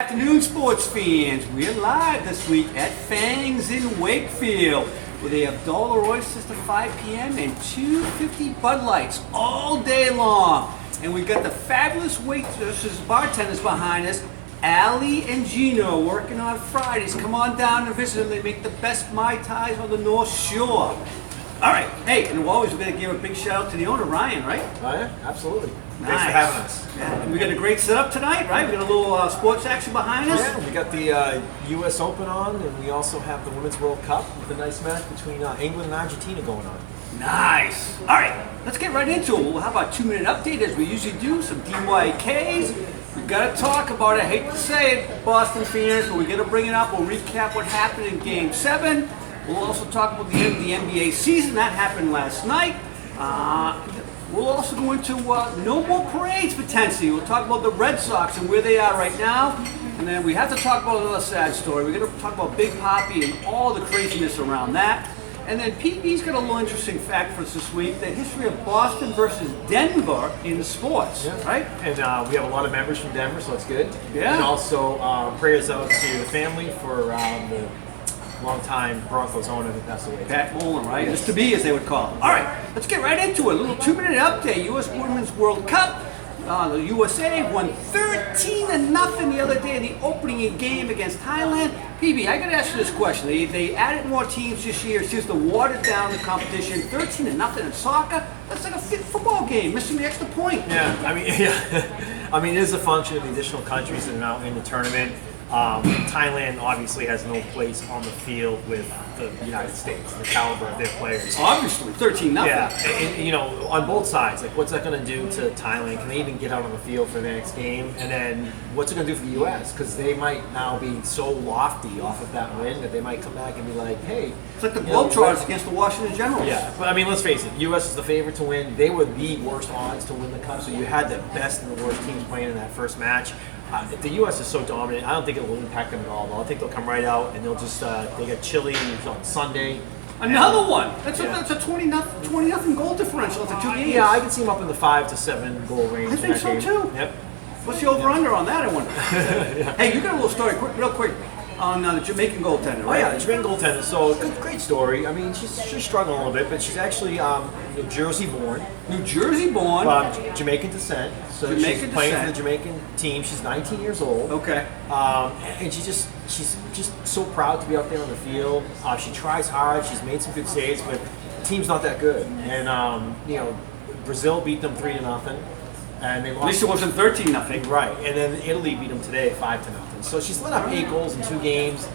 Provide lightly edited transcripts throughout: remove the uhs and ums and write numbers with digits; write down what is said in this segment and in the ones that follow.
Afternoon, sports fans. We're live this week at Fangs in Wakefield, where they have dollar oysters to 5 p.m. and $2.50 Bud Lights all day long. And we've got the fabulous waitresses, bartenders behind us, Allie and Gino, working on Fridays. Come on down and visit them. They make the best Mai Tais on the North Shore. All right. Hey, and always we're going to give a big shout out to the owner, Ryan, right? Oh yeah, absolutely. Nice. Thanks for having us. Yeah, and we got a great setup tonight, right? We got a little sports action behind us. Yeah, we got the U.S. Open on, and we also have the Women's World Cup with a nice match between England and Argentina going on. Nice. All right, let's get right into it. Well, how about a 2-minute update as we usually do? Some DYKs. We got to talk about it. I hate to say it, Boston fans, but we got to bring it up. We'll recap what happened in Game 7. We'll also talk about the end of the NBA season. That happened last night. We'll also go into no more parades potentially. We'll talk about the Red Sox and where they are right now. And then we have to talk about another sad story. We're going to talk about Big Papi and all the craziness around that. And then PB's got a little interesting fact for us this week, the history of Boston versus Denver in sports, right? And we have a lot of members from Denver, so that's good. Yeah. And also prayers out to the family for the longtime Broncos owner who passed away. Pat Mullen, right? Mr. B, as they would call him. All right, let's get right into it. A little 2-minute update. U.S. Women's World Cup. The USA won 13-0 the other day in the opening game against Thailand. PB, I got to ask you this question. They added more teams this year. It's just to water down the competition. 13-0 in soccer. That's like a football game, missing the extra point. Yeah, I mean, it is a function of the additional countries that are now in the tournament. Thailand obviously has no place on the field with the United States, the caliber of their players. Obviously, 13-0. Yeah, and you know, on both sides, like what's that going to do to Thailand? Can they even get out on the field for the next game? And then what's it going to do for the U.S.? Because they might now be so lofty off of that win that they might come back and be like, hey. It's like the Globetrotters against the Washington Generals. Yeah, but I mean, let's face it, U.S. is the favorite to win. They were the worst odds to win the Cup, so you had the best and the worst teams playing in that first match. The U.S. is so dominant, I don't think it will impact them at all. I think they'll come right out and they'll just, they got Chile on Sunday. Another one. That's a 20-0 goal differential after 2 games. Yeah, I can see them up in the 5 to 7 goal range. I think so game. too. Yep. What's the over/under on that, I wonder? Yeah. Hey, you got a little story, real quick, on the Jamaican goaltender, right? Oh yeah, the Jamaican goaltender. So great story. I mean, she's struggling a little bit, but she's actually New Jersey born. New Jersey born. Jamaican descent. So Jamaican she's playing descent. for the Jamaican team. She's 19 years old. Okay. And she's just so proud to be out there on the field. She tries hard. She's made some good saves, but the team's not that good. And you know, Brazil beat them 3-0. And they lost. At least it wasn't 13-0. Right, and then Italy beat them today 5-0. So she's let up 8 goals in 2 games.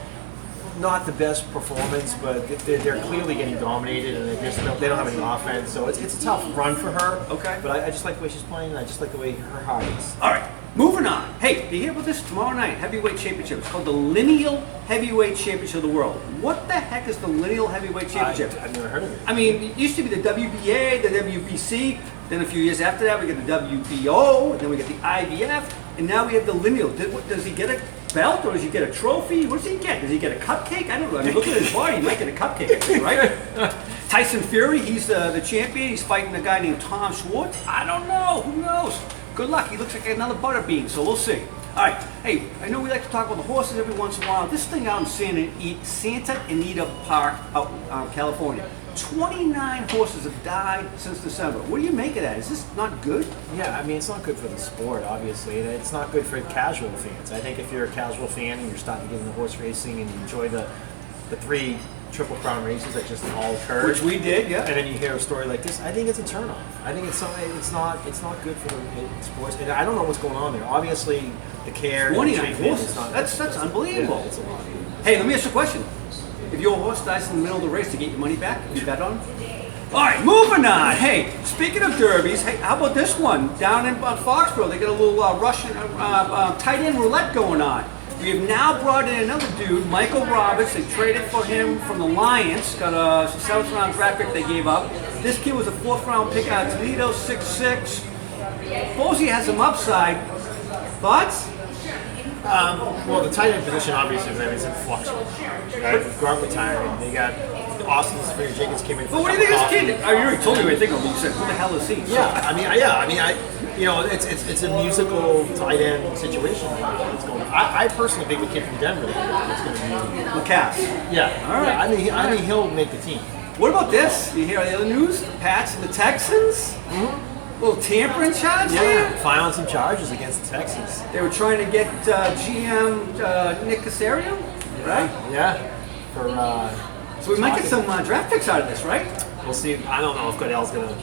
Not the best performance, but they're clearly getting dominated, and they don't have any offense. So it's a tough run for her. Okay. But I just like the way she's playing, and I just like the way her heart is. All right, moving on. Hey, you hear about this tomorrow night? Heavyweight Championship. It's called the Lineal Heavyweight Championship of the World. What the heck is the Lineal Heavyweight Championship? I've never heard of it. I mean, it used to be the WBA, the WBC. Then a few years after that, we get the WBO, and then we get the IBF, and now we have the Lineal. Does he get a belt, or does he get a trophy? What does he get? Does he get a cupcake? I don't know. I mean, look at his body. He might get a cupcake, I think, right? Tyson Fury, he's the champion. He's fighting a guy named Tom Schwartz. I don't know. Who knows? Good luck. He looks like another butterbean, so we'll see. All right. Hey, I know we like to talk about the horses every once in a while. This thing out in Santa Anita Park, out California. 29 horses have died since December. What do you make of that? Is this not good? Yeah, I mean, it's not good for the sport, obviously, and it's not good for casual fans. I think if you're a casual fan and you're starting to get into horse racing and you enjoy the 3 Triple Crown races that just all occurred, Which we did, yeah. and then you hear a story like this, I think it's a turnoff. I think it's not good for the sports. And I don't know what's going on there. Obviously, the care, 29 the horses. That's unbelievable. Yeah, it's a lot. Hey, let me ask you a question. If your horse dies in the middle of the race to get your money back, you bet on? All right, moving on. Hey, speaking of derbies, hey, how about this one? Down in Foxborough, they got a little Russian tight end roulette going on. We have now brought in another dude, Michael Roberts. They traded for him from the Lions. Got a 7th round draft pick they gave up. This kid was a 4th round pick out of Toledo, 6'6". Posey has some upside. Thoughts? Well, the tight end position obviously is in flux. Right? With Grunt retiring, they got Austin's Severe Jenkins came in. But what do you think of this kid? You already told me what you think of him. You said, "Who the hell is he?" It's a musical tight end situation. That's going on. I personally think the kid from Denver is going to be McCass. Yeah. All right. I mean, he'll make the team. What about this? You hear the other news? The Pats and the Texans? Little tampering charge there? Filing some charges against the Texans. They were trying to get GM Nick Caserio, right? Yeah. For So we might get some draft picks out of this, right? we'll see. I don't know if Goodell's going to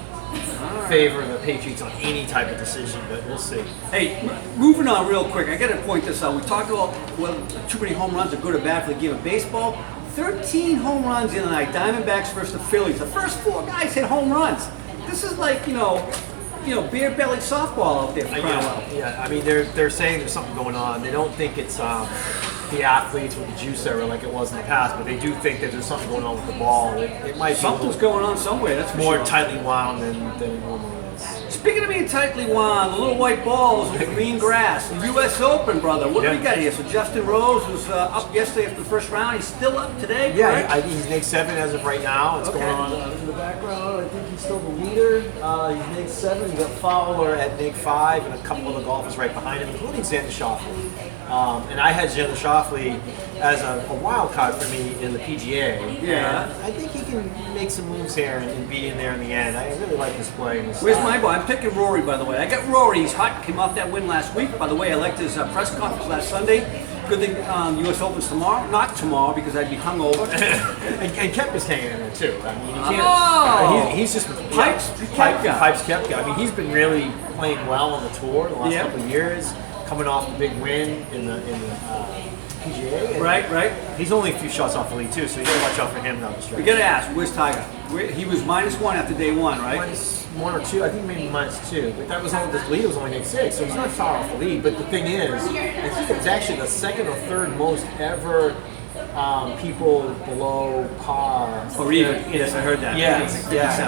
favor the Patriots on any type of decision, but we'll see. Hey, moving on real quick, I got to point this out. We talked about whether too many home runs are good or bad for the game of baseball. 13 home runs in the night, Diamondbacks versus the Phillies. The first 4 guys hit home runs. This is like, bare-bellied softball out there for crying out loud. Yeah, I mean, they're saying there's something going on. They don't think it's the athletes with the juice era like it was in the past, but they do think that there's something going on with the ball. It might be Something's going on somewhere, that's for more sure. tightly wound than it normally is. Speaking of being tightly wound, the little white balls with green grass, the U.S. Open, brother. What do we got here? So Justin Rose was up yesterday after the first round. He's still up today, Yeah, correct? he's Nick 7 as of right now. It's going on in the background. I think he's still the leader. He's Nick 7. He's got Fowler at Nick 5, and a couple of the golfers right behind him, including Xander Schauffele. And I had Xander Schauffele as a wild card for me in the PGA. Yeah. And I think he can make some moves here and be in there in the end. I really like his play. Where's my boy? I'm picking Rory, by the way. I got Rory. He's hot. Came off that win last week. By the way, I liked his press conference last Sunday. Good thing U.S. Opens tomorrow. Not tomorrow because I'd be hungover. and Kepka's hanging in there too. I mean, you can't. Oh! He's just Pipes Koepka. Pipes Koepka. I mean, he's been really playing well on the tour the last couple of years, coming off a big win in the PGA. And Right. He's only a few shots off the lead too, so you gotta watch out for him down the stretch. We got to ask, where's Tiger? He was -1 after day 1, right? -1 or 2, I think maybe -2, but that was only the lead was only Nick 6, so he's not far off the lead. But the thing is, I think it's actually the second or third most ever people below par. Or even. Yes, I heard that. Yeah.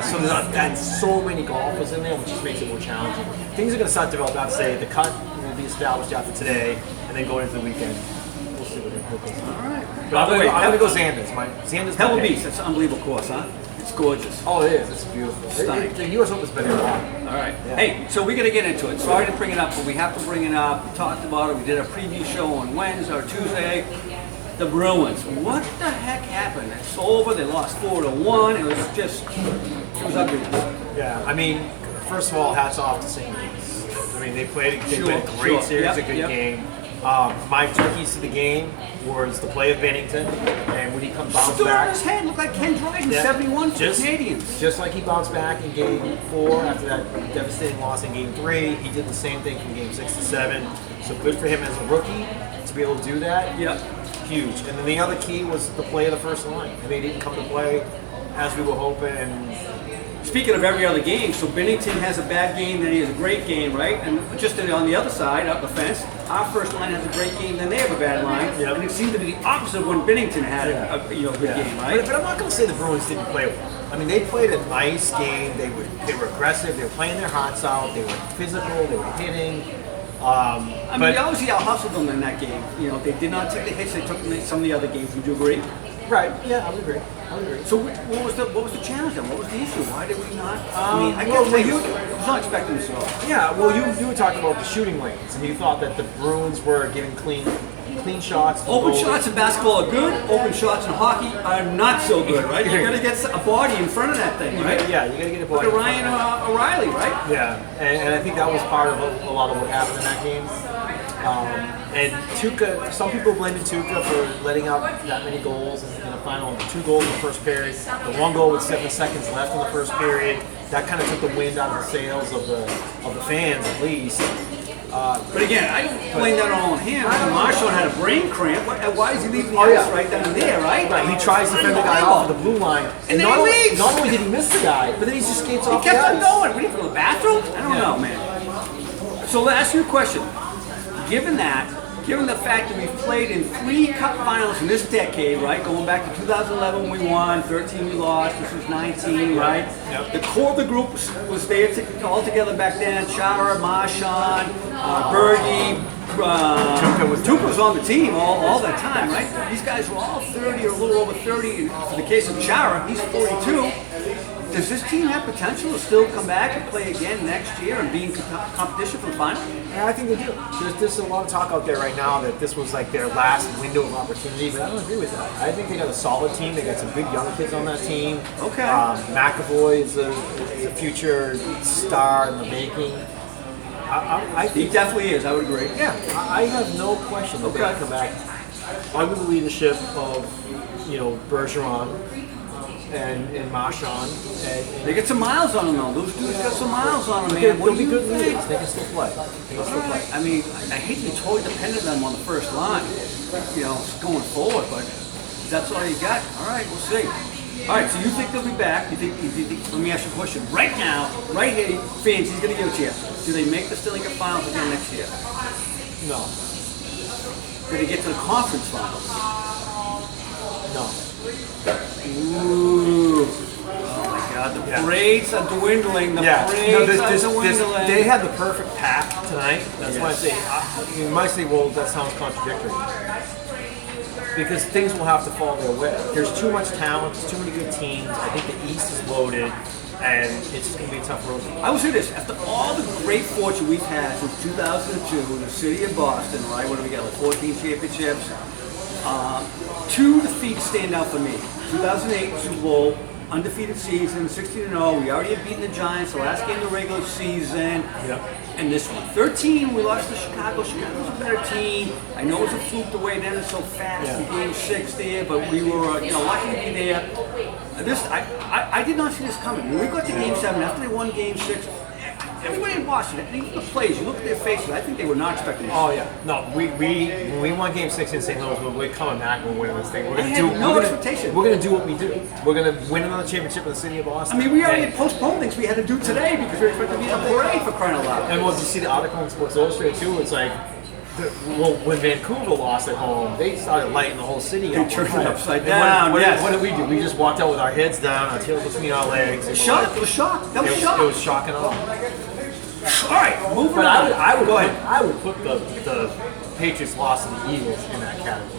So there's so many golfers in there, which just makes it more challenging. Things are going to start to develop. I'd say the cut will be established after today, and then going into the weekend. We'll see what happens. All right. But I'm going to go Xander's. Xander's Pebble my pick. Beach. That's an unbelievable course, huh? It's gorgeous. Oh, it is. It's beautiful. Stunning. The U.S. Open's been here a while. All right. Yeah. Hey, so we got to get into it. Sorry to bring it up, but we have to bring it up. We talked about it. We did a preview show on Wednesday or Tuesday. The Bruins. What the heck happened? It's over. They lost 4-1. It was ugliness. Yeah, I mean, first of all, hats off to St. Louis. I mean, they played a great series, a good game. My two keys to the game was the play of Bennington, and when he bounced Stood on back. his head. Looked like Ken Dryden, 71 for the Canadians. Just like he bounced back in Game 4 after that devastating loss in Game 3, he did the same thing from Game 6 to 7. So good for him as a rookie to be able to do that. Yep. Huge. And then the other key was the play of the first line. And they didn't come to play as we were hoping. And Speaking of every other game, so Bennington has a bad game, then he has a great game, right? And just on the other side, up the fence, our first line has a great game, then they have a bad line. Yep. And it seemed to be the opposite of when Bennington had a good game, right? But I'm not going to say the Bruins didn't play well. I mean, they played a nice game. They were aggressive. They were playing their hearts out. They were physical. They were hitting. I mean, they obviously out-hustled them in that game. They did not take the hits they took in some of the other games. Would you agree? Right. Yeah, I would agree. So what was the challenge then? What was the issue? Why did we not? I can't say I was not expecting this at all. Yeah, well, you were talking about the shooting lanes, and you thought that the Bruins were giving clean shots. Open shots in basketball are good. Open shots in hockey are not so good, right? You got to get a body in front of that thing, right? Yeah, you got to get a body. Look at Ryan O'Reilly, right? Yeah, and I think that was part of a lot of what happened in that game. And Tuukka, some people blaming Tuukka for letting out that many goals in the final. 2 goals in the first period, the 1 goal with 7 seconds left in the first period. That kind of took the wind out of the sails of the fans, at least. But again, I don't blame that all on him. Marshall had a brain cramp. Why is he leaving the ice right down there, right? Right, he tries to fend the guy off at the blue line, And then he leaves. Not only did he miss the guy, but then he just skates off He kept the on ice. going. What, from the bathroom? I don't know, man. So let me ask you a question. Given the fact that we've played in 3 cup finals in this decade, right? Going back to 2011 we won, 13 we lost, this was 19, right? Yep. The core of the group was there all together back then. Chara, Marchand, Bergie, Tuca was on the team all that time, right? These guys were all 30 or a little over 30. For the case of Chara, he's 42. Does this team have potential to still come back and play again next year and be in competition for the final? Yeah, I think they do. There's a lot of talk out there right now that this was like their last window of opportunity, but I don't agree with that. I think they got a solid team. They got some good young kids on that team. Okay. McAvoy is a future star in the making. I He think definitely is, I would agree. Yeah, I have no question that they're going to come back under the leadership of, Bergeron and Marchand. And They get some miles on them, though. Those dudes got some miles on them, man. What they'll do be you good think? leaders. They can still play. I mean, I hate to be totally dependent on them on the first line, going forward, but that's all you got. All right, we'll see. All right, so you think they'll be back? You think, let me ask you a question. Right now, right here, fans, he's going to give it to you. Do they make the Stanley Cup Finals again next year? No. Do they get to the conference finals? No. Ooh. Oh my God, the parades are dwindling. The parades are dwindling. They had the perfect path tonight. That's why I say, you might say, well, that sounds contradictory. Because things will have to fall their way. There's too much talent, there's too many good teams. I think the East is loaded, and it's just going to be a tough road. I will say this, after all the great fortune we've had since 2002 in the city of Boston, right, what do we got, like 14 championships? Two defeats stand out for me. 2008 Super Bowl, undefeated season, 16-0. We already had beaten the Giants the last game of the regular season. Yep. And this one, 13, we lost to Chicago. Chicago's a better team. I know it was a fluke the way it ended so fast in Game 6 there, but we were, lucky to be there. I did not see this coming. When we got to Game 7, after they won Game 6, everybody in Boston, even the players, you look at their faces, I think they were not expecting this. Oh yeah, no, when we won Game 6 in St. Louis, we're coming back and we're winning this thing. We're I had no expectation. We're gonna do what we do. We're gonna win another championship in the city of Boston. I mean, we already had postponed things we had to do today because we were expected to be in a parade for crying out loud. And once you see the article in Sports Illustrated too, it's like, when Vancouver lost at home, they started lighting the whole city up. They turned it upside And down. What did we do? We just walked out with our heads down, our tails between our legs. It was shock. That was shock. It was shocking all. All right, moving But on. I would go ahead. I would put the Patriots loss to the Eagles in that category.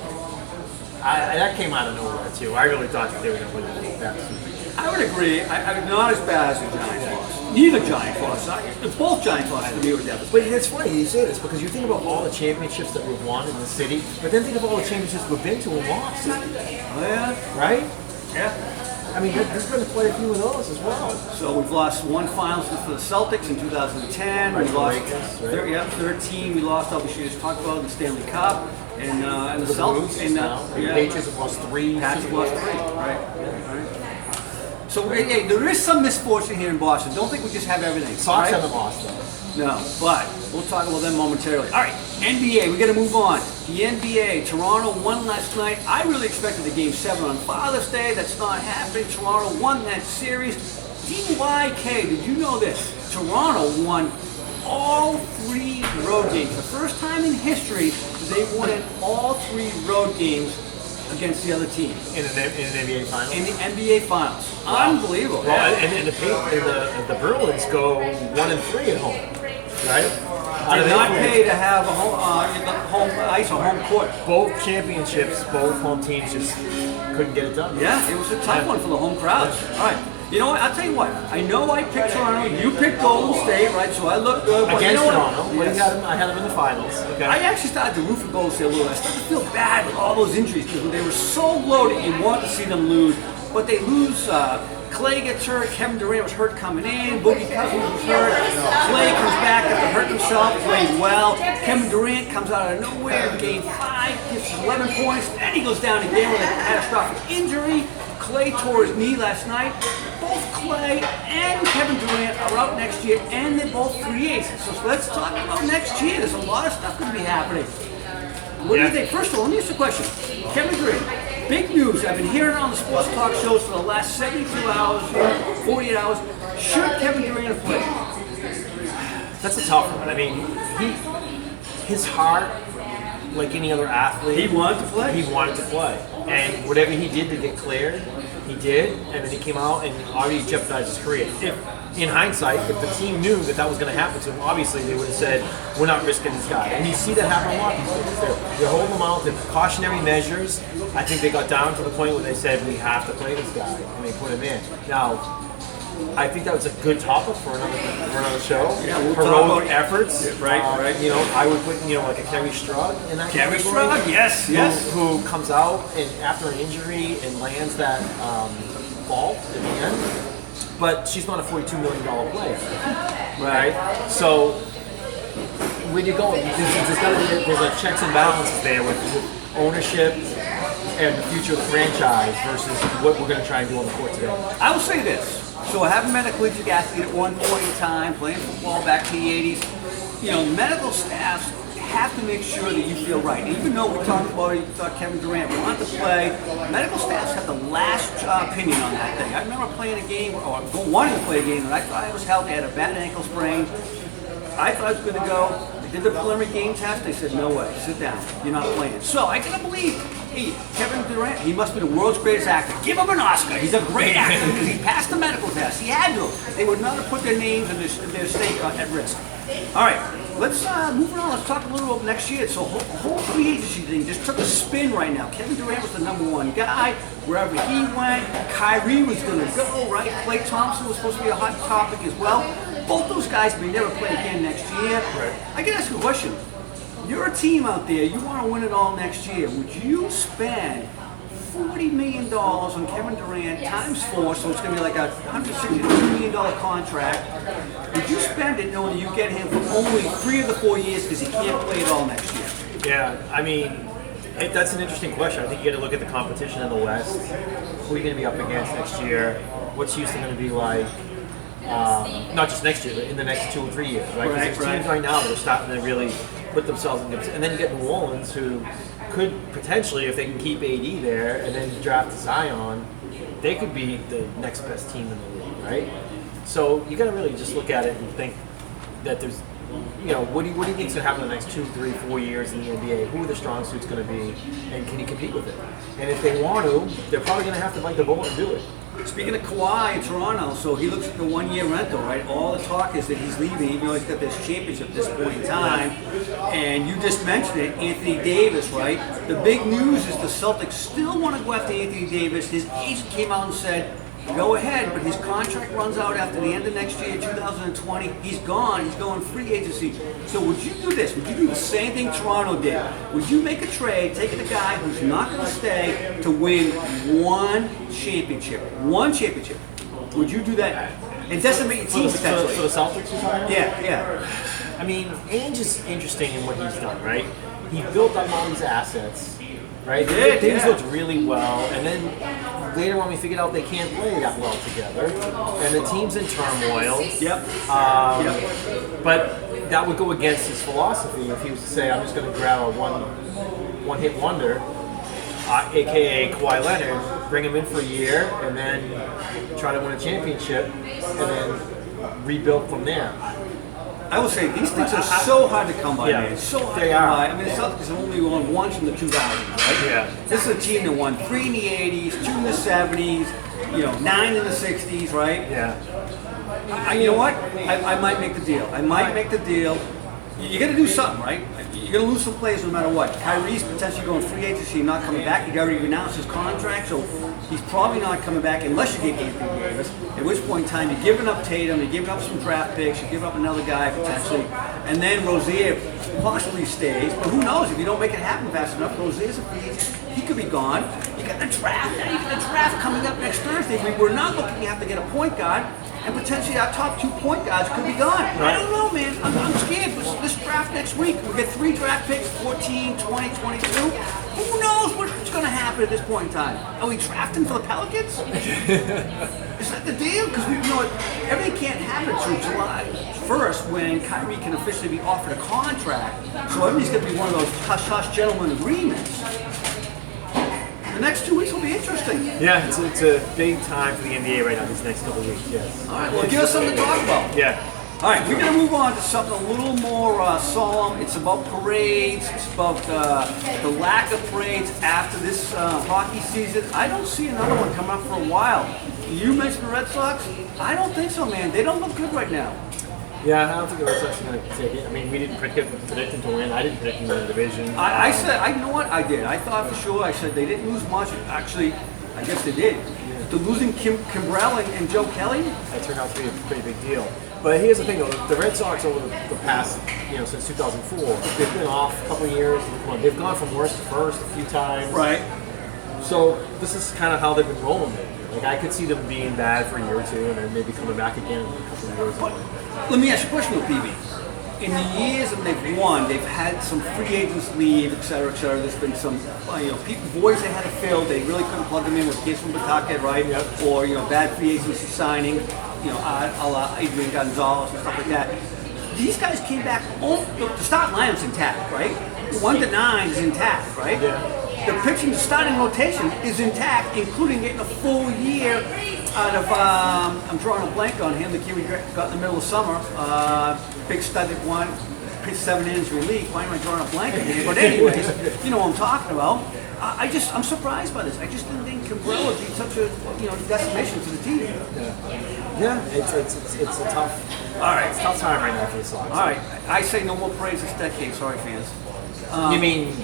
That came out of nowhere too. I really thought that they were going to win that season. I would agree. I'm not as bad as the Giants loss. Neither Giants lost. Both Giants lost to me were devastating. But it's funny you say this because you think about all the championships that we've won in the city, but then think of all the championships we've been to and lost. Oh, yeah? Right? Yeah. I mean, there's been quite a few of those as well. So we've lost one finals for the Celtics in 2010. Right, We lost Lakers, right? 13. We lost, obviously, just talked about the Stanley Cup. And the Celtics. And the Patriots have lost 3. Pats have lost 3. Right. So hey, there is some misfortune here in Boston. Don't think we just have everything. Sox right? haven't lost though. No, but we'll talk about them momentarily. All right, NBA, we got to move on. The NBA, Toronto won last night. I really expected the Game 7 on Father's Day. That's not happening. Toronto won that series. DYK, did you know this? Toronto won all 3 road games. The first time in history they won all 3 road games against the other team. In an NBA Finals? In the NBA Finals. Wow. Unbelievable. Well, and the Bruins go 1-3 at home, right? Did not pay to have a home ice or home court. Both championships, both home teams just couldn't get it done. Yeah, it was a tough one for the home crowds. All right. You know what? I'll tell you what. I know I picked Toronto. You picked Golden State, right? So I looked good. But Against you know Toronto. Yes. I had them in the finals. Okay. I actually started to root for Golden State a little. I started to feel bad with all those injuries because they were so loaded. You want to see them lose, but they lose. Clay gets hurt. Kevin Durant was hurt coming in. Boogie Cousins was hurt. Clay comes back after hurting himself. Played well. Kevin Durant comes out of nowhere in Game 5, gets 11 points. Then he goes down again with a catastrophic injury. Clay tore his knee last night. Both Clay and Kevin Durant are out next year, and they're both free agents. So let's talk about next year. There's a lot of stuff going to be happening. What do you think? First of all, let me ask you a question. Kevin Durant, big news. I've been hearing it on the sports talk shows for the last 72 hours, 48 hours. Should Kevin Durant have played? That's a tough one. I mean, his heart, like any other athlete, He wanted to play? He wanted to play. And whatever he did to get cleared, he did. And then he came out and already jeopardized his career. in hindsight, if the team knew that that was going to happen to him, obviously they would have said, we're not risking this guy. And you see that happen a lot these days. They're holding him out, they're precautionary measures. I think they got down to the point where they said, we have to play this guy, and they put him in. Now, I think that was a good topic for another show. Yeah, we'll heroic efforts, right. You know, I would put like a Kerry Strug in that Kerry category. Strug, yes. Who comes out and after an injury and lands that ball at the end, but she's not a $42 million player, right? So when you go, there's a checks and balances there with ownership and the future of the franchise versus what we're going to try and do on the court today. I will say this. So I haven't been a collegiate athlete at one point in time, playing football back in the 80s. You know, medical staffs have to make sure that you feel right. And even though we talked about it, you thought Kevin Durant wanted to play, medical staffs have the last opinion on that thing. I remember playing a game, or wanting to play a game, and I thought I was healthy. I had a bad ankle sprain. I thought I was good to go. They did the preliminary game test. They said, no way, sit down. You're not playing. So I gotta believe, hey, Kevin Durant, he must be the world's greatest actor. Give him an Oscar. He's a great actor because he passed the medical test. He had to. They would not have put their names and their stake at risk. All right, let's move on. Let's talk a little about next year. So whole free agency thing just took a spin right now. Kevin Durant was the #1 guy. Wherever he went, Kyrie was going to go, right? Klay Thompson was supposed to be a hot topic as well. Both those guys may never play again next year. Right. I can ask you a question. You're a team out there, you want to win it all next year. Would you spend $40 million on Kevin Durant times 4, so it's going to be like a $162 million contract? Would you spend it knowing you get him for only 3 of the 4 years because he can't play it all next year? Yeah, I mean, that's an interesting question. I think you got to look at the competition in the West. Who are you going to be up against next year? What's Houston going to be like? Not just next year, but in the next 2 or 3 years, right? Because there's teams right now that are starting to really put themselves in good. And then you get New Orleans, who could potentially, if they can keep AD there and then draft Zion, they could be the next best team in the league, right? So you got to really just look at it and think that there's, what do you think is going to happen in the next 2, 3, 4 years in the NBA? Who are the strong suits going to be, and can you compete with it? And if they want to, they're probably going to have to bite the bullet and do it. Speaking of Kawhi in Toronto, so he looks at the 1-year rental, right? All the talk is that he's leaving, even though he's got this championship at this point in time. And you just mentioned it, Anthony Davis, right? The big news is the Celtics still want to go after Anthony Davis. His agent came out and said, go ahead, but his contract runs out after the end of next year, 2020. He's gone. He's going free agency. So would you do this? Would you do the same thing Toronto did? Would you make a trade, taking a guy who's not going to stay to win one championship? One championship. Would you do that? And decimate your team potentially. For the Celtics, you're talking about? Yeah. I mean, Ainge is interesting in what he's done, right? He built up all these assets, right? Things looked really well, and then later on we figured out they can't play that well together, and the team's in turmoil. Yep. But that would go against his philosophy if he was to say, I'm just going to grab a one-hit wonder, a.k.a. Kawhi Leonard, bring him in for a year, and then try to win a championship, and then rebuild from there. I will say, these things are so hard to come by, man. So hard to come by. I mean, the Celtics have only won once in the 2000s, right? Yeah. This is a team that won 3 in the 80s, 2 in the 70s, 9 in the 60s, right? Yeah. You know what? I might make the deal. You got to do something, right? You're going to lose some players no matter what. Kyrie's potentially going free agency and not coming back. He already renounced his contract, so he's probably not coming back unless you get Anthony Davis. At which point in time, you're giving up Tatum, you're giving up some draft picks, you're giving up another guy potentially, and then Rozier possibly stays. But who knows? If you don't make it happen fast enough, Rozier's a free agent. He could be gone. You got the draft. Now you got the draft coming up next Thursday. We're not looking to have to get a point guard. And potentially our top 2 point guards could be gone. Right. I don't know, man. I'm scared. This draft next week, we get 3 draft picks, 14, 20, 22. Who knows what's going to happen at this point in time? Are we drafting for the Pelicans? Is that the deal? Because we know everything can't happen until July 1st when Kyrie can officially be offered a contract. So everything's going to be one of those hush-hush gentlemen agreements. The next 2 weeks will be interesting. Yeah, it's a big time for the NBA right now, these next couple of weeks, yes. All right, well, give us something to talk about. Yeah. All right, we're going to move on to something a little more solemn. It's about parades. It's about the lack of parades after this hockey season. I don't see another one coming up for a while. You mentioned the Red Sox. I don't think so, man. They don't look good right now. Yeah, I don't think the Red Sox are going to take it. I mean, we didn't predict them to win. I didn't predict them to win the division. I said, you know what? I did. I thought for sure. I said they didn't lose much. Actually, I guess they did. The losing Kimbrell and Joe Kelly. That turned out to be a pretty big deal. But here's the thing, though: the Red Sox over the past, since 2004, they've been off a couple of years. They've gone from worst to first a few times. Right. So this is kind of how they've been rolling. Like I could see them being bad for a year or two, and then maybe coming back again in a couple of years. But let me ask you a question, though, PB. In the years that they've won, they've had some free agents leave, et cetera, et cetera. There's been some, voids they had to fill. They really couldn't plug them in with kids from Pawtucket, right? Yep. Or bad free agency signing, a la Adrian Gonzalez and stuff like that. These guys came back. The starting lineup's intact, right? 1 to 9 is intact, right? Yeah. The pitching starting rotation is intact, including getting a full year out of, I'm drawing a blank on him, the kid we got in the middle of summer, big stud that won, pitched 7 innings relief. Why am I drawing a blank on him? But anyways, you know what I'm talking about. I'm surprised by this. I just didn't think Kimbrell would be such a, decimation to the team. Yeah, it's a tough. All right. It's a tough time right now for the Sox. All right. I say no more praise this decade. Sorry, fans. You mean?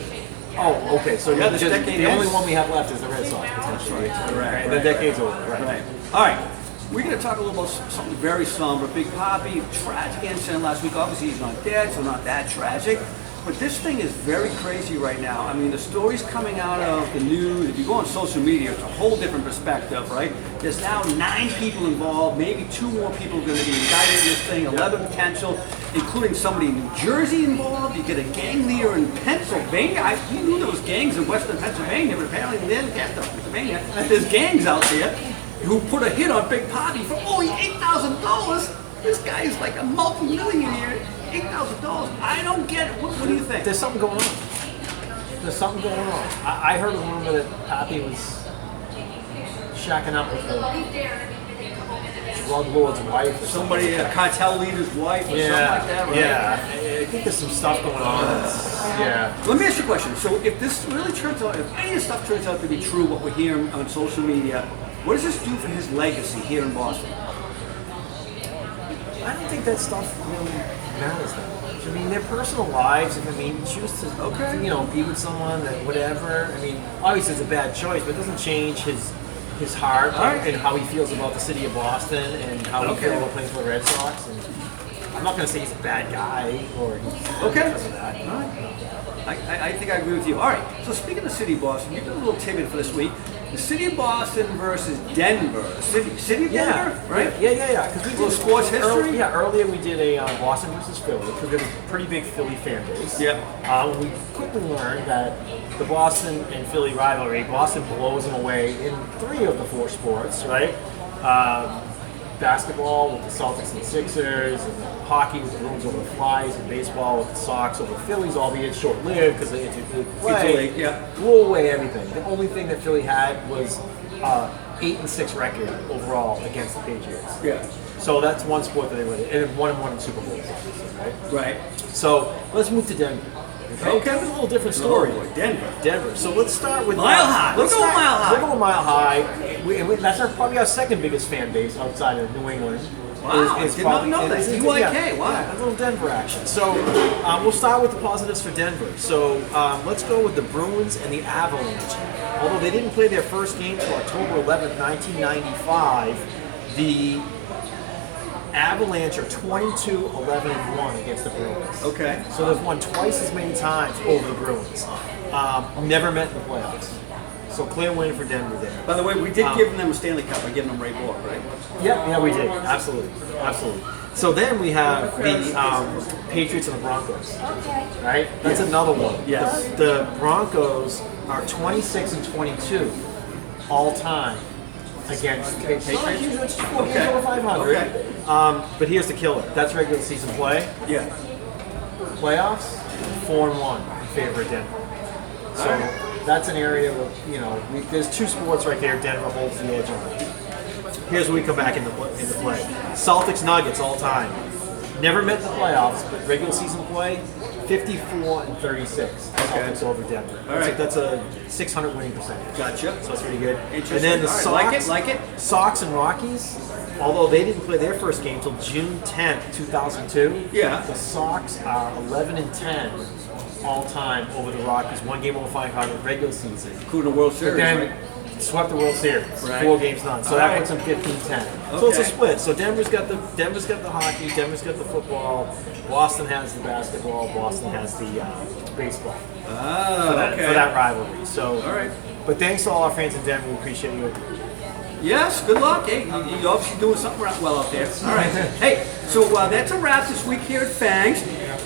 Oh, okay. So Yeah, this just, decade the only ends. one we have left is the Red Sox potentially. Right. And the decade's over. Right. All right. We're going to talk a little about something very somber. Big Poppy, tragic incident last week. Obviously, he's not dead, so not that tragic. But this thing is very crazy right now. I mean, the stories coming out of the news, if you go on social media, it's a whole different perspective, right? There's now 9 people involved, maybe 2 more people are going to be indicted in this thing, 11 potential, including somebody in New Jersey involved. You get a gang leader in Pennsylvania. You knew there was gangs in western Pennsylvania, but apparently in Pennsylvania, there's gangs out there who put a hit on Big Poppy for only $8,000. This guy is like a multi-millionaire. $8,000. I don't get it. What do you think? There's something going on. There's something going on. I heard a rumor that Poppy was shacking up with the drug lord's wife or Somebody, a cartel leader's wife or something like that, right? Yeah. I think there's some stuff going on. Yeah. Let me ask you a question. So if this really turns out, if any of this stuff turns out to be true, what we're hearing on social media, what does this do for his legacy here in Boston? I don't think that stuff really matters that much. I mean, their personal lives, if choose to, be with someone that whatever. I mean, obviously it's a bad choice, but it doesn't change his heart and how he feels about the city of Boston and how he feels about playing for the Red Sox. And I'm not going to say he's a bad guy or he's because of that. All right. I think I agree with you. All right, so speaking of the city of Boston, you got a little tidbit for this week. The city of Boston versus Denver. City of Denver, right? Yeah. Because we A little sports history? Earlier we did a Boston versus Philly because there's a pretty big Philly fan base. Yeah. We quickly learned that the Boston and Philly rivalry, Boston blows them away in 3 of the 4 sports, right? Basketball with the Celtics and Sixers, and hockey with the Bruins over the Flyers, and baseball with the Sox over the Phillies, albeit short-lived because they blew away everything. The only thing that Philly had was 8-6 record overall against the Patriots. Yeah. So that's one sport that they win, and 1-1 in Super Bowls, obviously, right? Right. So let's move to Denver. Okay, it's a little different story. Oh, boy, Denver. So let's start with Mile High. Let's go Mile High. We're going Mile High. That's probably our second biggest fan base outside of New England. Wow, I did not know that. DYK, wow. Yeah, a little Denver action. So we'll start with the positives for Denver. So let's go with the Bruins and the Avalanche. Although they didn't play their first game until October 11th, 1995, the Avalanche are 22-11-1 against the Bruins. Okay. So they've won twice as many times over the Bruins. Never met in the playoffs. So clear win for Denver there. By the way, we did give them a Stanley Cup by giving them Ray Bork, right? Yeah, we did. Absolutely. So then we have the Patriots and the Broncos. Right? That's another one. Yes. The Broncos are 26-22 all time against the Patriots. Okay. Over 500. Okay. But here's the killer. That's regular season play. Yeah. Playoffs, 4-1 in favor of Denver. So that's an area where, there's 2 sports right there Denver holds the edge on. Here's where we come back into play. Celtics Nuggets all time. Never met in the playoffs, but regular season play, 54-36. Celtics over Denver. right. That's a 600 winning percentage. Gotcha. So that's pretty good. Interesting. And then the All right, Sox, like it. Sox and Rockies, although they didn't play their first game until June 10th, 2002. Yeah. The Sox are 11-10 all time over the Rockies. One game over 500 regular season. Including the World But Series, then right? swept the World Series. Right. 4 games none. So All that right. puts them 15-10. So it's a Okay. split. So Denver's got the hockey, Denver's got the football, Boston has the basketball, Boston has the baseball. Oh, okay. For that rivalry. So, All right. But thanks to all our fans in Denver. We appreciate you. Yes, good luck. Hey, you're obviously doing something well out there. All right. Hey, so that's a wrap this week here at Fangs.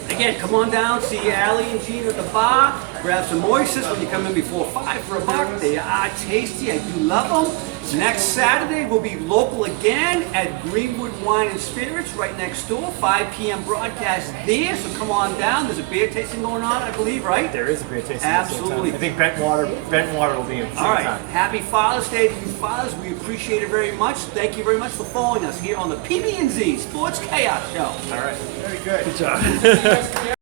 Again, come on down, see Allie and Gene at the bar. Grab some oysters when you come in before 5 for $1. They are tasty. I do love them. Next Saturday, we'll be local again at Greenwood Wine and Spirits right next door. 5 p.m. broadcast there, so come on down. There's a beer tasting going on, I believe, right? There is a beer tasting. Absolutely. I think Bentwater will be in. All right. Happy Father's Day to you fathers. We appreciate it very much. Thank you very much for following us here on the PBnZ Sports Chaos Show. All right. Very good. Good job.